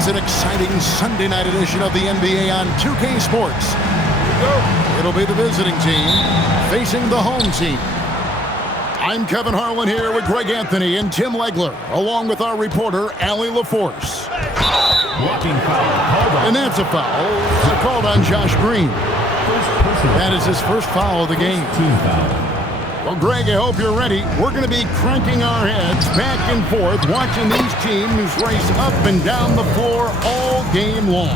It's an exciting Sunday night edition of the NBA on 2K Sports. It'll be the visiting team facing the home team. I'm Kevin Harlan here with Greg Anthony and Tim Legler, along with our reporter, Allie LaForce. Walking foul. And that's a foul called on Josh Green. That is his first foul of the game. Team foul. Well, Greg, I hope you're ready. We're going to be cranking our heads back and forth, watching these teams race up and down the floor all game long.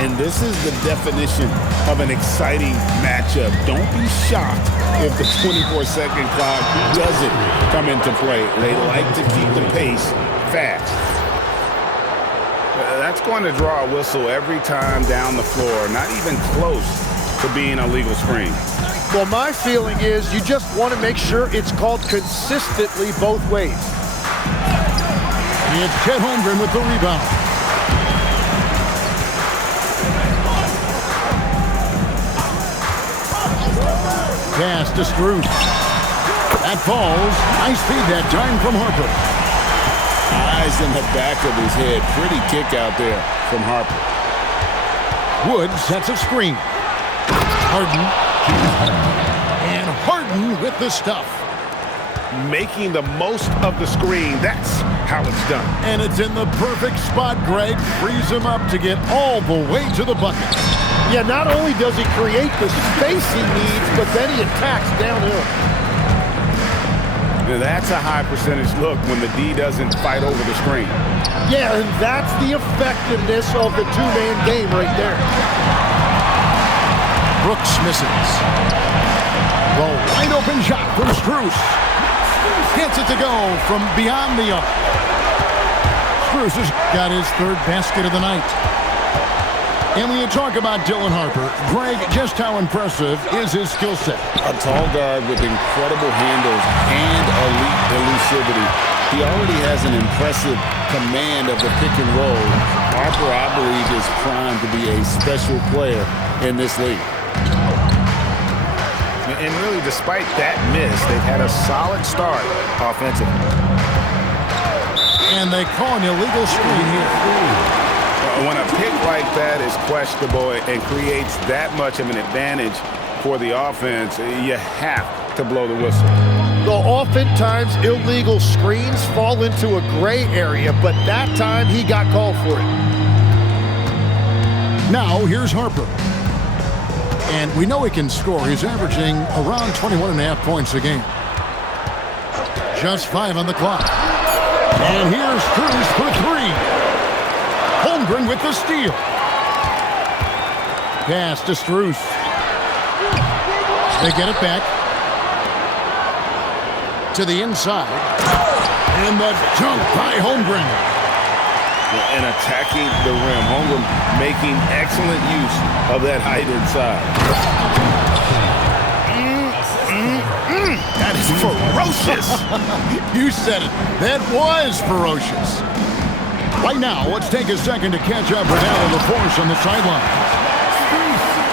And this is the definition of an exciting matchup. Don't be shocked if the 24-second clock doesn't come into play. They like to keep the pace fast. That's going to draw a whistle every time down the floor, not even close to being a legal screen. Well, my feeling is you just want to make sure it's called consistently both ways. It's Chet Holmgren with the rebound. Pass to Strus. That falls. Nice feed that time from Harper. Eyes in the back of his head. Pretty kick out there from Harper. Wood sets a screen. Harden. And Harden with the stuff. Making the most of the screen. That's how it's done. And it's in the perfect spot, Greg. Frees him up to get all the way to the bucket. Yeah, not only does he create the space he needs, but then he attacks downhill. Now that's a high percentage look when the D doesn't fight over the screen. Yeah, and that's the effectiveness of the two-man game right there. Brooks misses. The wide open shot from Strus. Gets it to go from beyond the arc. Strus has got his third basket of the night. And when you talk about Dylan Harper, Greg, just how impressive is his skill set? A tall guard with incredible handles and elite elusivity. He already has an impressive command of the pick and roll. Harper, I believe, is primed to be a special player in this league. And really, despite that miss, they've had a solid start offensively. And they call an illegal screen here. When a pick like that is questionable and creates that much of an advantage for the offense, you have to blow the whistle. Well, oftentimes illegal screens fall into a gray area, but that time he got called for it. Now, here's Harper. And we know he can score. He's averaging around 21.5 points a game. Just 5 on the clock. And here's Strus for 3. Holmgren with the steal. Pass to Strus. They get it back. To the inside. And the dunk by Holmgren. And attacking the rim. Holmgren making excellent use of that height inside. That is ferocious. You said it. That was ferocious. Right now, let's take a second to catch up with Allie LaForce on the sideline.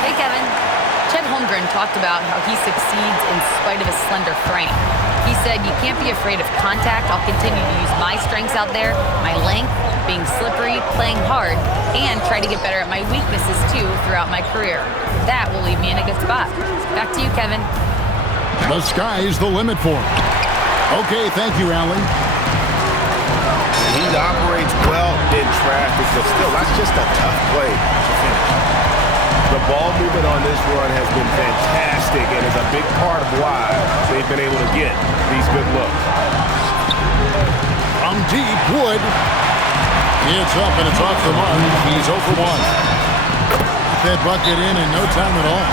Hey, Kevin. Chet Holmgren talked about how he succeeds in spite of his slender frame. He said, you can't be afraid of contact. I'll continue to use my strengths out there, my length, being slippery, playing hard, and try to get better at my weaknesses, too, throughout my career. That will leave me in a good spot. Back to you, Kevin. The sky's the limit for him. Okay, thank you, Allie. He operates well in traffic, but still, that's just a tough play to finish. The ball movement on this run has been fantastic and is a big part of why they've been able to get these good looks. From deep, Wood. It's up and it's off the mark. He's 0 for 1. Get that bucket in no time at all.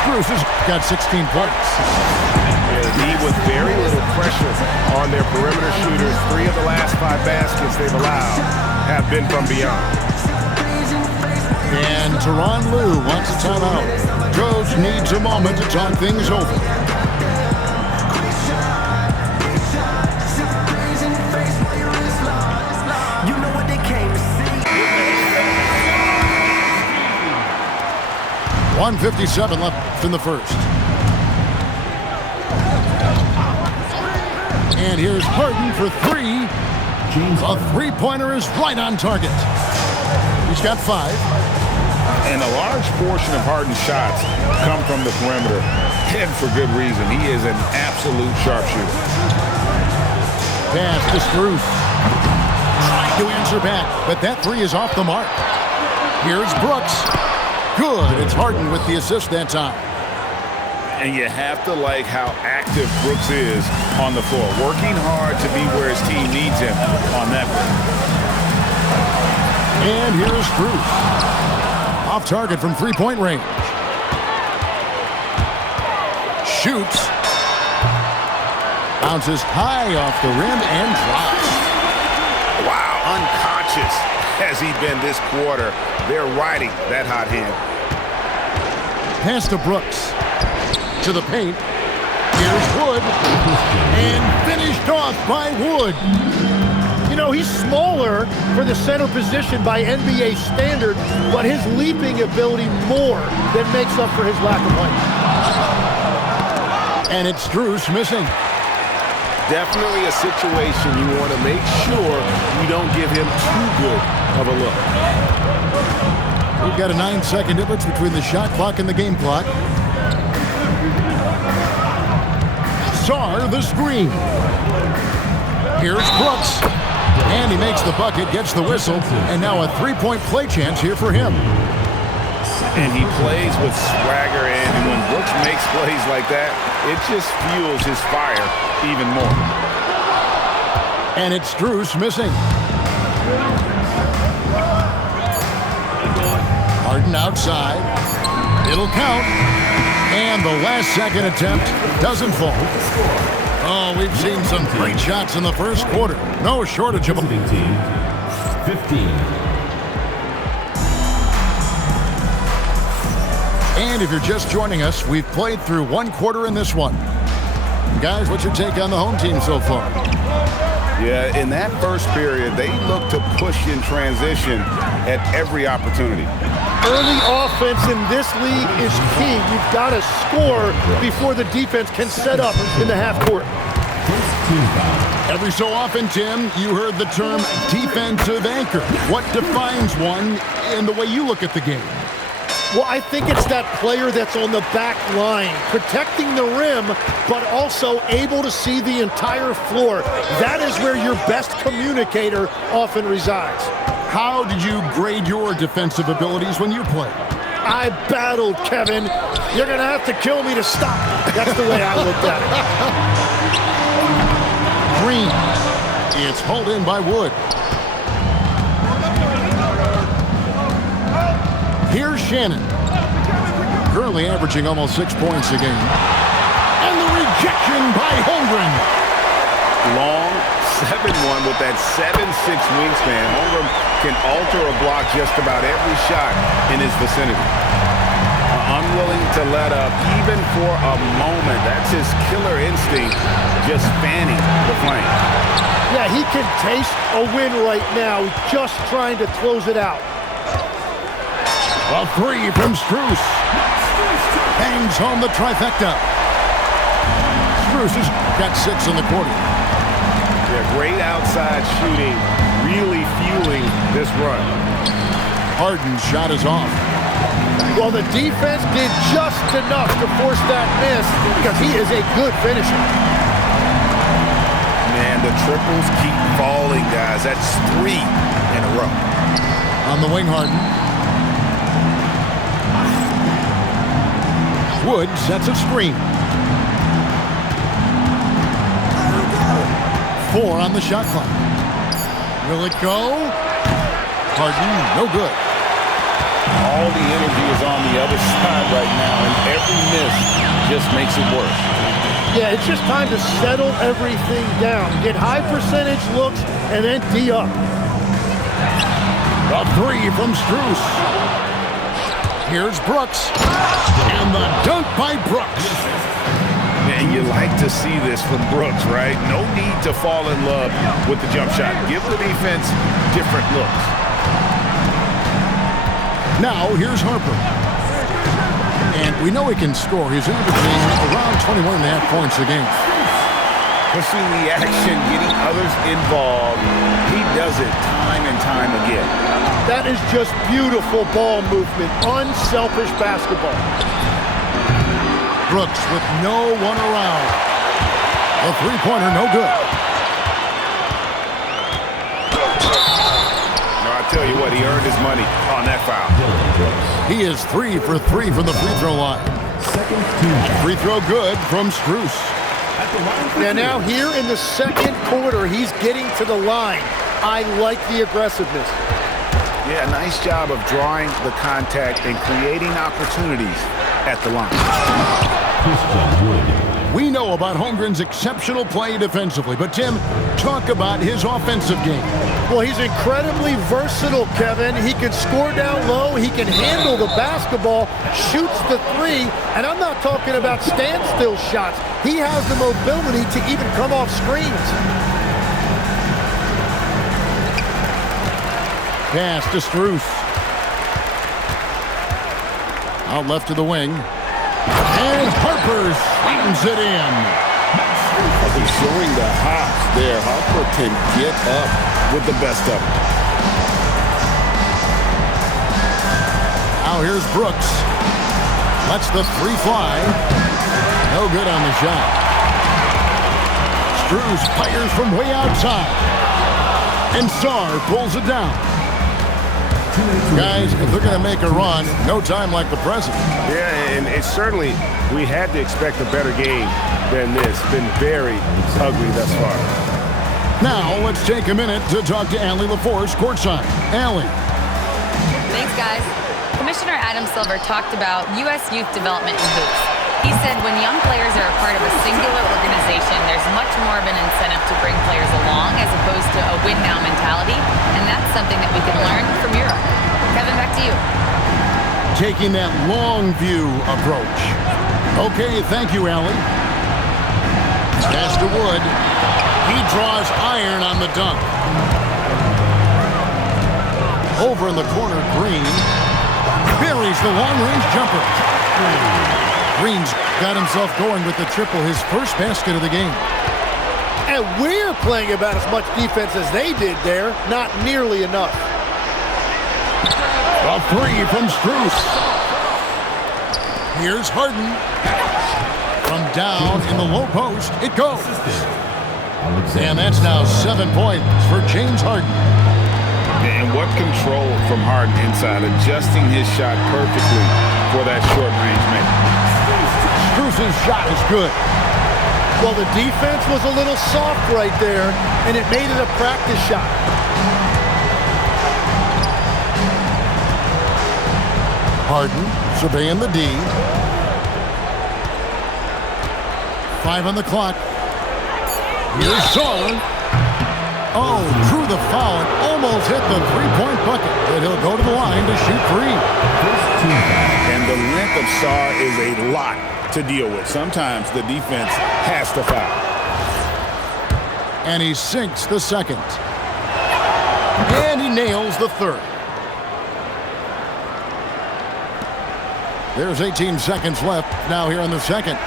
Strus has got 16 points. Yeah, the D with very little pressure on their perimeter shooters. 3 of the last 5 baskets they've allowed have been from beyond. And Tyronn Lue wants a timeout. Coach needs a moment to talk things over. You know what they came to see. 1:57 left in the first. And here's Harden for 3. James A three-pointer is right on target. He's got 5. And a large portion of Harden's shots come from the perimeter, and for good reason. He is an absolute sharpshooter. Pass to Strus. Trying to answer back, but that 3 is off the mark. Here's Brooks. Good. It's Harden with the assist that time. And you have to like how active Brooks is on the floor, working hard to be where his team needs him on that break. And here's Strus. Off target from three-point range. Shoots. Bounces high off the rim and drops. Wow, unconscious has he been this quarter. They're riding that hot hand. Pass to Brooks. To the paint. Here's Wood. And finished off by Wood. You know, he's smaller for the center position by NBA standard, but his leaping ability more than makes up for his lack of height. And it's Strus missing. Definitely a situation you want to make sure you don't give him too good of a look. We've got a 9-second difference between the shot clock and the game clock. Sarr the screen. Here's Brooks. And he makes the bucket, gets the whistle, and now a three-point play chance here for him. And he plays with swagger, and when Brooks makes plays like that, it just fuels his fire even more. And it's Strus missing. Harden outside. It'll count. And the last second attempt doesn't fall. Oh, we've seen some great shots in the first quarter. No shortage of them. team 15. And if you're just joining us, we've played through one quarter in this one. Guys, what's your take on the home team so far? Yeah, in that first period, they looked to push in transition at every opportunity. Early offense in this league is key. You've got to score before the defense can set up in the half court. Every so often, Tim, you heard the term defensive anchor. What defines one in the way you look at the game? Well, I think it's that player that's on the back line, protecting the rim, but also able to see the entire floor. That is where your best communicator often resides. How did you grade your defensive abilities when you played? I battled, Kevin. You're going to have to kill me to stop. That's the way I looked at it. Green. It's pulled in by Wood. Here's Shannon. Currently averaging almost 6 points a game. And the rejection by Holmgren. Long 7-1 with that 7'6" wingspan. Holmgren can alter a block just about every shot in his vicinity. Unwilling to let up even for a moment. That's his killer instinct, just fanning the flame. Yeah, he can taste a win right now, just trying to close it out. A 3 from Strus. Bangs home the trifecta. Strus has got 6 in the quarter. Yeah, great outside shooting, really fueling this run. Harden's shot is off. Well, the defense did just enough to force that miss because he is a good finisher. Man, the triples keep falling, guys. That's 3 in a row. On the wing, Harden. Wood sets a screen. 4 on the shot clock. Will it go? Harden, no good. All the energy is on the other side right now, and every miss just makes it worse. Yeah, it's just time to settle everything down. Get high percentage looks and then D up. A 3 from Strus. Here's Brooks. And the dunk by Brooks. And you like to see this from Brooks, right? No need to fall in love with the jump shot. Give the defense different looks. Now, here's Harper. And we know he can score. He's averaging around 21.5 points a game. pushing the action, getting others involved. He does it time and time again. That is just beautiful ball movement, unselfish basketball. Brooks with no one around. A three-pointer, no good. No, I tell you what, he earned his money on that foul. He is 3 for 3 from the free throw line. Free throw good from Strus. And now here in the second quarter, he's getting to the line. I like the aggressiveness. Yeah, nice job of drawing the contact and creating opportunities at the line. We know about Holmgren's exceptional play defensively, but Tim, talk about his offensive game. Well, he's incredibly versatile, Kevin. He can score down low, he can handle the basketball, shoots the three, and I'm not talking about standstill shots. He has the mobility to even come off screens. Pass to Strus. Out left to the wing. And Harper slams it in. He's showing the hops there. Harper can get up with the best of them. Now here's Brooks. Lets the three fly. No good on the shot. Strus fires from way outside. And Sarr pulls it down. Guys, if they're going to make a run, no time like the present. Yeah, and it's certainly, we had to expect a better game than this. Been very ugly thus far. Now, let's take a minute to talk to Allie LaForce courtside. Allie. Thanks, guys. Commissioner Adam Silver talked about U.S. youth development in hoops. He said when young players are a part of a singular organization, there's much more of an incentive to bring players along as opposed to a win-now mentality, and that's something that we can learn from Europe. Kevin, back to you. Taking that long view approach. Okay, thank you, Allie. Pass to Wood. He draws iron on the dunk. Over in the corner, Green buries the long-range jumper. Green's got himself going with the triple, his first basket of the game. And we're playing about as much defense as they did there. Not nearly enough. A three from Strus. Here's Harden. From down in the low post, it goes. And that's now 7 points for James Harden. And what control from Harden inside, adjusting his shot perfectly for that short-range man. Strus's shot is good. Well, the defense was a little soft right there, and it made it a practice shot. Harden surveying the D. 5 on the clock. Here's Sarr. Oh, drew the foul and almost hit the three-point bucket. But he'll go to the line to shoot three. And the length of Sarr is a lot to deal with. Sometimes the defense has to foul. And he sinks the second. And he nails the third. There's 18 seconds left now here in the second.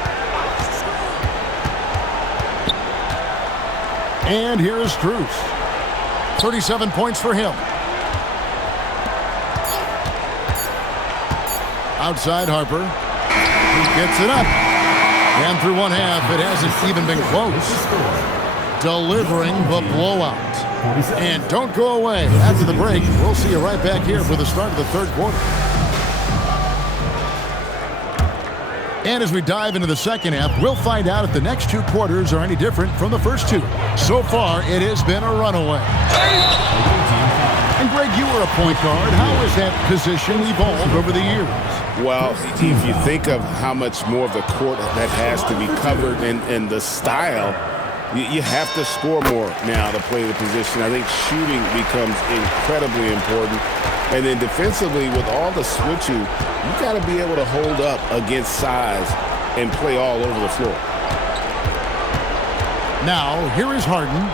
And here is Strus. 37 points for him. Outside Harper. He gets it up. And through one half, it hasn't even been close. Delivering the blowout. And don't go away. After the break, we'll see you right back here for the start of the third quarter. And as we dive into the second half, we'll find out if the next two quarters are any different from the first two. So far, it has been a runaway. And Greg, you were a point guard. How has that position evolved over the years? Well, if you think of how much more of the court that has to be covered and the style, you have to score more now to play the position. I think shooting becomes incredibly important. And then defensively, with all the switching, you got to be able to hold up against size and play all over the floor. Now, here is Harden.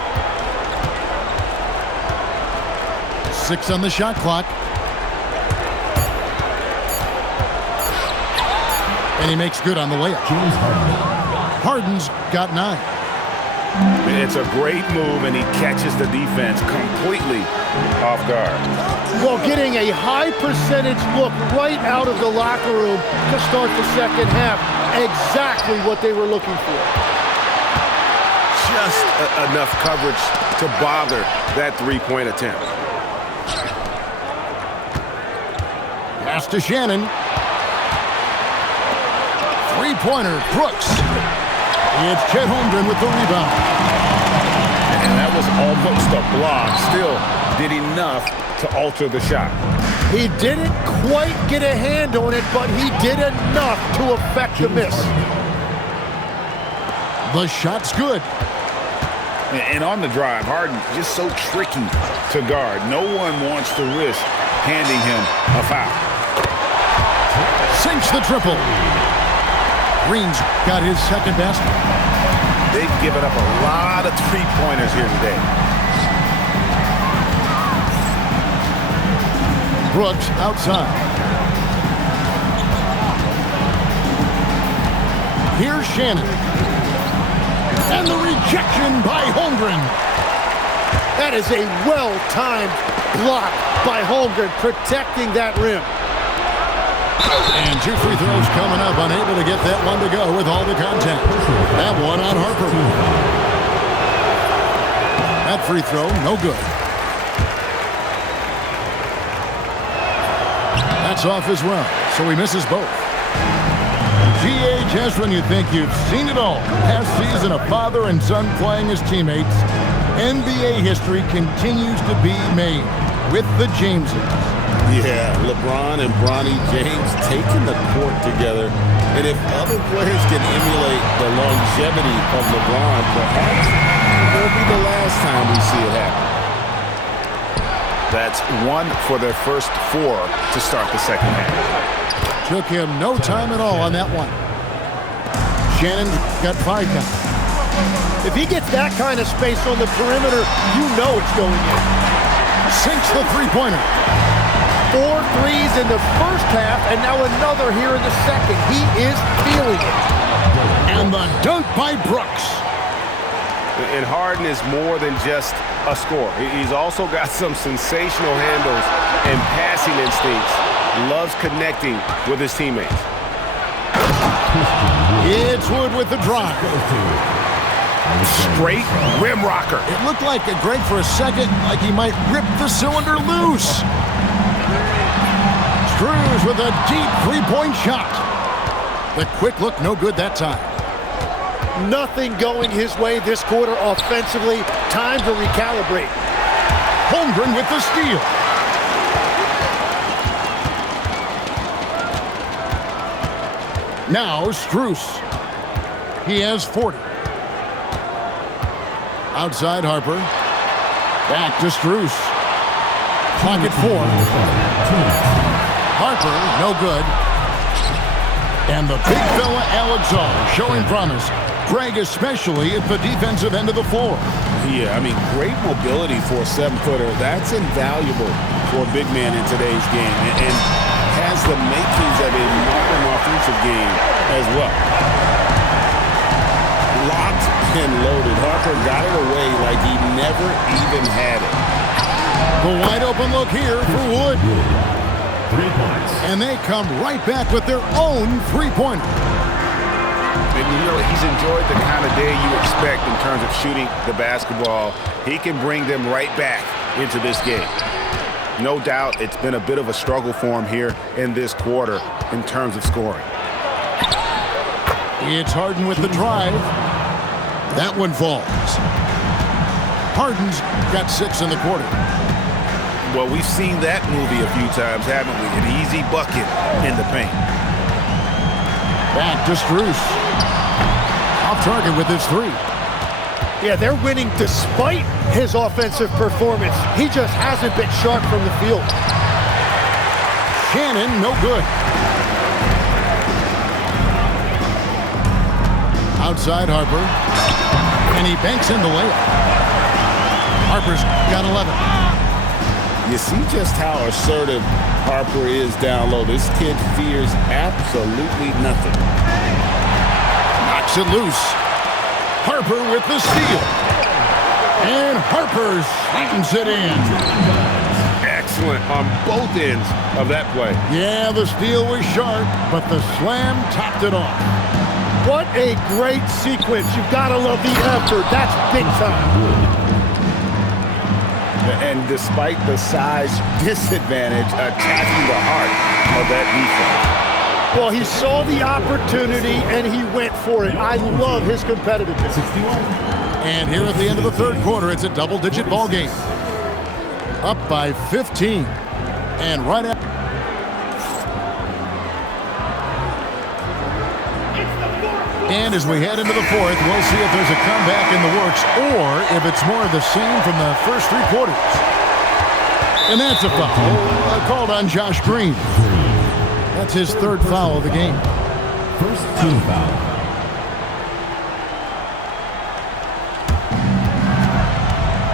6 on the shot clock. And he makes good on the layup. Harden's got 9. It's a great move, and he catches the defense completely off guard. Well, getting a high percentage look right out of the locker room to start the second half. Exactly what they were looking for. Just enough coverage to bother that three-point attempt. Pass to Shannon. Three-pointer, Brooks. It's Chet Holmgren with the rebound. And that was almost a block. Still did enough to alter the shot. He didn't quite get a hand on it, but he did enough to affect the miss. The shot's good. And on the drive, Harden just so tricky to guard. No one wants to risk handing him a foul. Sinks the triple. Green's got his second best. They've given up a lot of three-pointers here today. Brooks outside. Here's Shannon. And the rejection by Holmgren. That is a well-timed block by Holmgren, protecting that rim. And two free throws coming up, unable to get that one to go with all the contact. That one on Harper. That free throw, no good. That's off as well, so he misses both. G.A. just when you think you've seen it all. Past season, a father and son playing as teammates. NBA history continues to be made with the Jameses. Yeah, LeBron and Bronny James taking the court together. And if other players can emulate the longevity of LeBron, perhaps it will be the last time we see it happen. That's one for their first four to start the second half. Took him no time at all on that one. Shannon's got 5 now. If he gets that kind of space on the perimeter, you know it's going in. Sinks the three-pointer. 4 threes in the first half, and now another here in the second. He is feeling it. And the dunk by Brooks. And Harden is more than just a scorer. He's also got some sensational handles and passing instincts. Loves connecting with his teammates. It's Wood with the drive. Straight rim rocker. It looked like a Greg for a second, like he might rip the cylinder loose. Screws with a deep three-point shot. The quick look, no good that time. Nothing going his way this quarter offensively. Time to recalibrate. Holmgren with the steal. Now Strus. He has 40. Outside Harper. Back to Strus. Clock at 4. Harper, no good. And the big fella Alexander showing promise. Greg especially at the defensive end of the floor. Yeah, I mean, great mobility for a 7-footer. That's invaluable for a big man in today's game. And has the makings of a modern offensive game as well. Locked and loaded. Harper got it away like he never even had it. The wide open look here for Wood. 3 points. And they come right back with their own three-pointer. And you know, he's enjoyed the kind of day you expect in terms of shooting the basketball. He can bring them right back into this game. No doubt it's been a bit of a struggle for him here in this quarter in terms of scoring. It's Harden with the drive. That one falls. Harden's got 6 in the quarter. Well, we've seen that movie a few times, haven't we? An easy bucket in the paint. Back to Strus. Off target with his 3. Yeah, they're winning despite his offensive performance. He just hasn't been sharp from the field. Shannon, no good. Outside Harper. And he banks in the layup. Harper's got 11. You see just how assertive Harper is down low. This kid fears absolutely nothing. Knocks it loose. Harper with the steal. And Harper slams it in. Excellent on both ends of that play. Yeah, the steal was sharp, but the slam topped it off. What a great sequence. You've got to love the effort. That's big time. And despite the size disadvantage, attacking the heart of that defense. Well, he saw the opportunity, and he went for it. I love his competitiveness. And here at the end of the third quarter, it's a double-digit ball game. Up by 15. And right at... And as we head into the fourth, we'll see if there's a comeback in the works or if it's more of the same from the first three quarters. And that's a foul. Called on Josh Green. That's his third foul of the game. First team foul.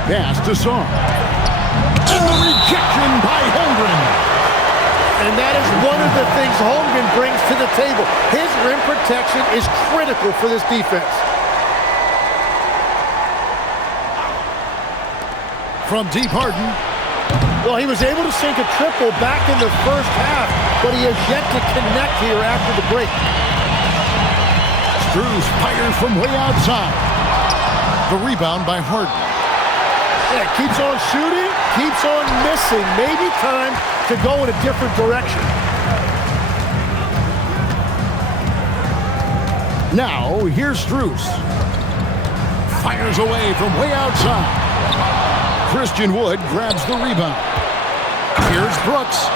Pass to Song. And the rejection by Holmgren. And that is one of the things Holmgren brings to the table. His rim protection is critical for this defense. From deep, Harden. Well, he was able to sink a triple back in the first half, but he has yet to connect here after the break. Strus fires from way outside. The rebound by Harden. Yeah, keeps on shooting, keeps on missing. Maybe time to go in a different direction. Now, here's Strus. Fires away from way outside. Christian Wood grabs the rebound. Here's Brooks.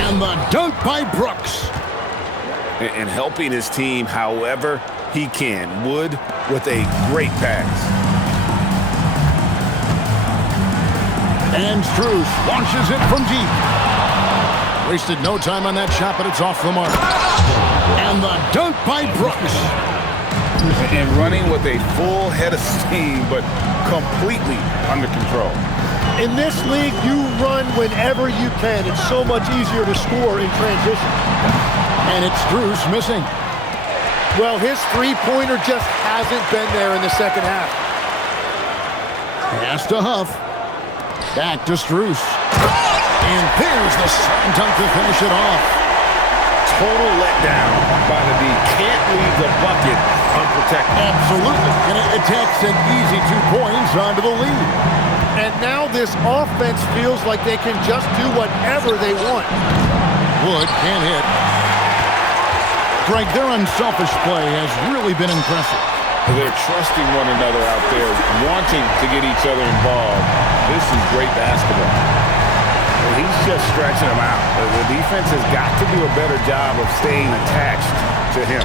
And the dunk by Brooks. And helping his team however he can. Wood with a great pass. And Strus launches it from deep. Wasted no time on that shot, but it's off the mark. And the dunk by Brooks. And running with a full head of steam, but completely under control. In this league, you run whenever you can. It's so much easier to score in transition. And it's Strus missing. Well, his three-pointer just hasn't been there in the second half. Pass to Huff. Back to Strus. And there's the slam dunk to finish it off. Total letdown by the D. Can't leave the bucket unprotected. Absolutely. And it takes an easy 2 points onto the lead. And now this offense feels like they can just do whatever they want. Wood can't hit. Greg, their unselfish play has really been impressive. They're trusting one another out there, wanting to get each other involved. This is great basketball. And he's just stretching them out. The defense has got to do a better job of staying attached to him.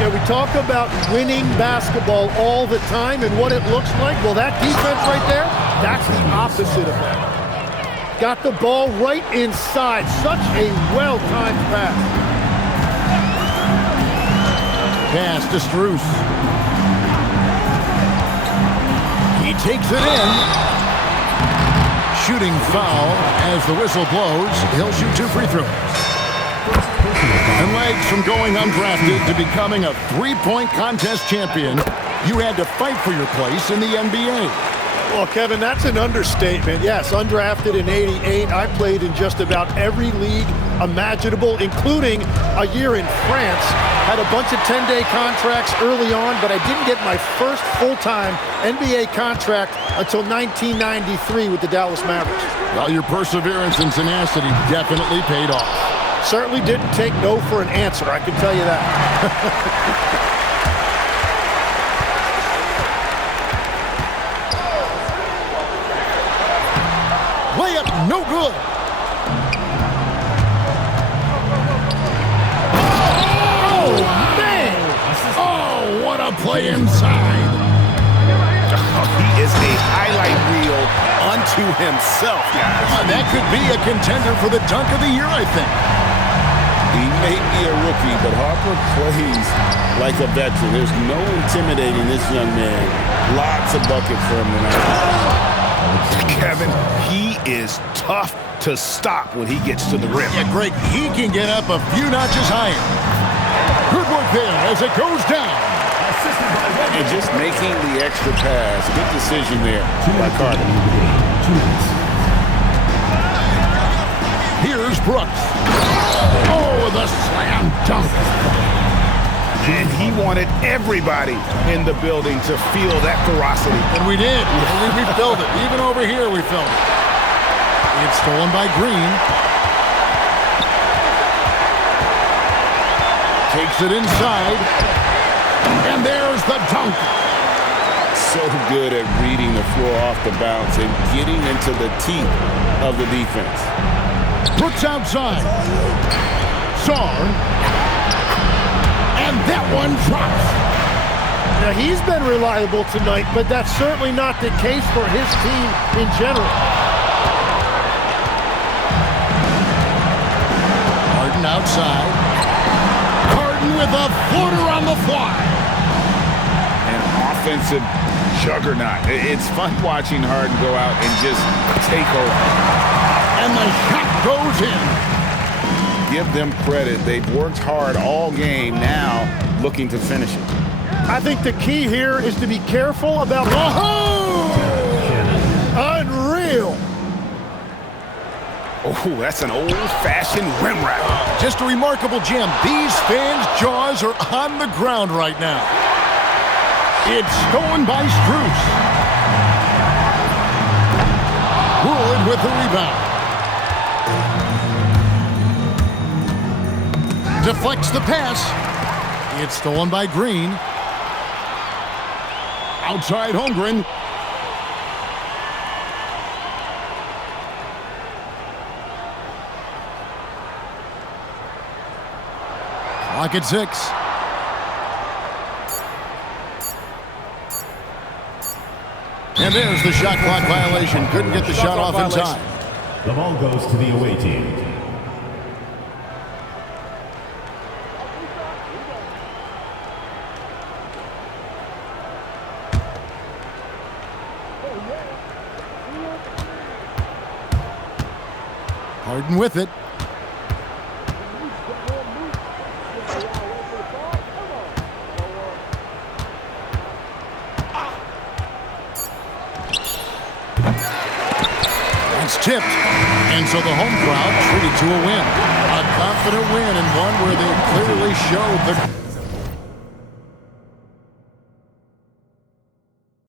Yeah, we talk about winning basketball all the time and what it looks like. Well, that defense right there, that's the opposite of that. Got the ball right inside. Such a well-timed pass. Pass to Strus. He takes it in. Shooting foul as the whistle blows. He'll shoot 2 free throws. And legs from going undrafted to becoming a three-point contest champion, you had to fight for your place in the NBA. Well, Kevin, that's an understatement. Yes, undrafted in '88. I played in just about every league imaginable, including a year in France. Had a bunch of 10-day contracts early on, but I didn't get my first full-time NBA contract until 1993 with the Dallas Mavericks. Well, your perseverance and tenacity definitely paid off. Certainly didn't take no for an answer, I can tell you that. Layup, no good. Oh, man! Oh, what a play inside. He is a highlight reel unto himself, guys. That could be a contender for the dunk of the year, I think. He may be a rookie, but Harper plays like a veteran. There's no intimidating this young man. Lots of buckets for him tonight. Kevin, he is tough to stop when he gets to the rim. Yeah, Greg, he can get up a few notches higher. Good work there as it goes down. And just making the extra pass. Good decision there by Carter. Here's Brooks. Oh, the slam dunk. And he wanted everybody in the building to feel that ferocity. And we did. We felt it. Even over here, we felt it. It's stolen by Green. Takes it inside. And there's the dunk. So good at reading the floor off the bounce and getting into the teeth of the defense. Brooks outside. Sarr. And that one drops. Now, he's been reliable tonight, but that's certainly not the case for his team in general. Harden outside. Harden with a floater on the fly. An offensive juggernaut. It's fun watching Harden go out and just take over. And the shot goes in. Give them credit. They've worked hard all game, now looking to finish it. I think the key here is to be careful about... Oh! Unreal! Oh, that's an old-fashioned rim wrap. Just a remarkable gem. These fans' jaws are on the ground right now. It's stolen by Strus. Wood with the rebound. Deflects the pass. It's stolen by Green. Outside Holmgren. Clock at 6. And there's the shot clock violation. Couldn't get the shot off in time. The ball goes to the away team. Harden with it. That's tipped. And so the home crowd treated to a win. A confident win and one where they clearly showed the